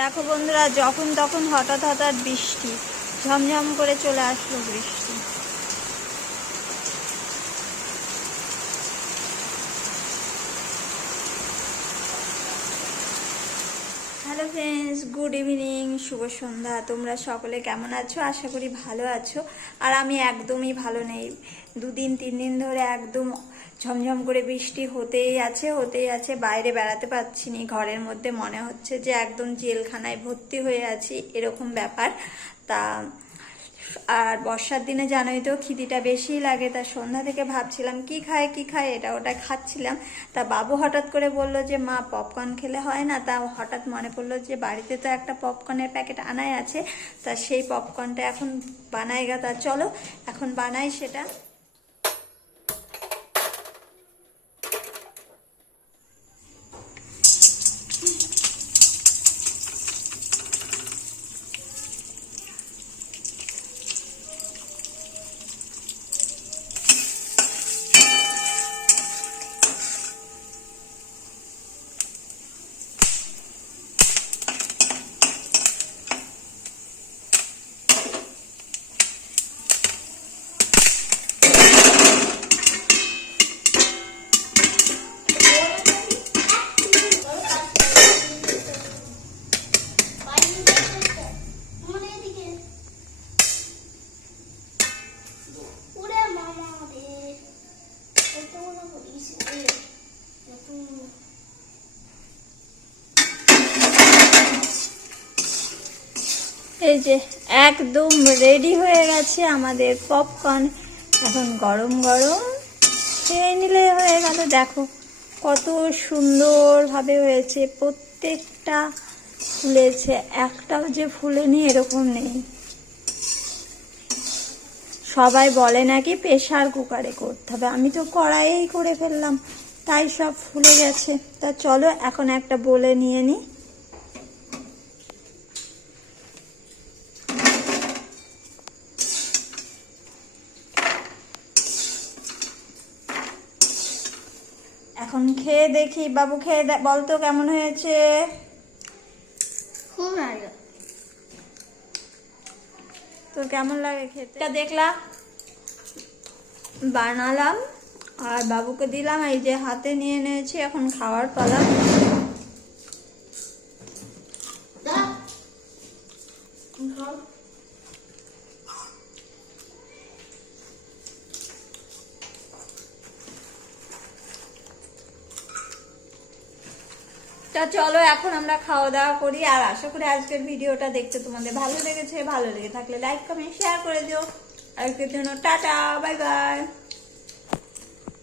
দেখো বন্ধুরা, যখন তখন হঠাৎ হঠাৎ বৃষ্টি, ঝমঝম করে চলে আসলো বৃষ্টি। হ্যালো ফ্রেন্ডস, গুড ইভিনিং, শুভ সন্ধ্যা। তোমরা সকলে কেমন আছো? আশা করি ভালো আছো। আর আমি একদমই ভালো নেই। 2-3 দিন ধরে একদম ঝমঝম করে বৃষ্টি হতেই আছে। বাইরে বেড়াতে পারছি না, ঘরের মধ্যে মনে হচ্ছে যে একদম জেলখানায় ভর্তি হয়ে আছি, এরকম ব্যাপার। তা আর বর্ষার দিনে জানোই তো খিদিটা বেশি লাগে। তা সন্ধ্যা থেকে ভাবছিলাম কি খায় এটা ওটা খাচ্ছিলাম। তা বাবু হঠাৎ করে বলল যে মা, পপকর্ন খেলে হয় না? তা হঠাৎ মনে পড়লো যে বাড়িতে তো একটা পপকর্নের প্যাকেট আনাই আছে। তা সেই পপকর্নটা এখন বানাই গা। তা চলো এখন বানাই সেটা। এই যে একদম রেডি হয়ে গেছে আমাদের পপকর্ন। এখন গরম গরম খেয়ে নিলে হয়ে গেল। দেখো কত সুন্দরভাবে হয়েছে, প্রত্যেকটা ফুলেছে, একটাও যে ফুলেনি এরকম নেই। সবাই বলে নাকি প্রেসার কুকারে করতে হবে, আমি তো কড়াইয়েই করে ফেললাম, তাই সব ফুলে গেছে। তা চলো এখন একটা বলে নিয়ে নিই। এখন খেয়ে দেখি। বাবু খেয়ে বলতো কেমন হয়েছে? খুব ভালো। তোর কেমন লাগে খেতে? এটা দেখলাম, বানালাম আর বাবুকে দিলাম। এই যে হাতে নিয়ে নিয়েছি, এখন খাওয়ার পালা। তা চলো এখন আমরা খাওয়া দাওয়া করি। আর আশা করি আজকের ভিডিওটা দেখতে তোমাদের ভালো লেগেছে। ভালো লেগে থাকলে লাইক কমেন্ট শেয়ার করে দিও। আজকের জন্য টাটা, বাই বাই।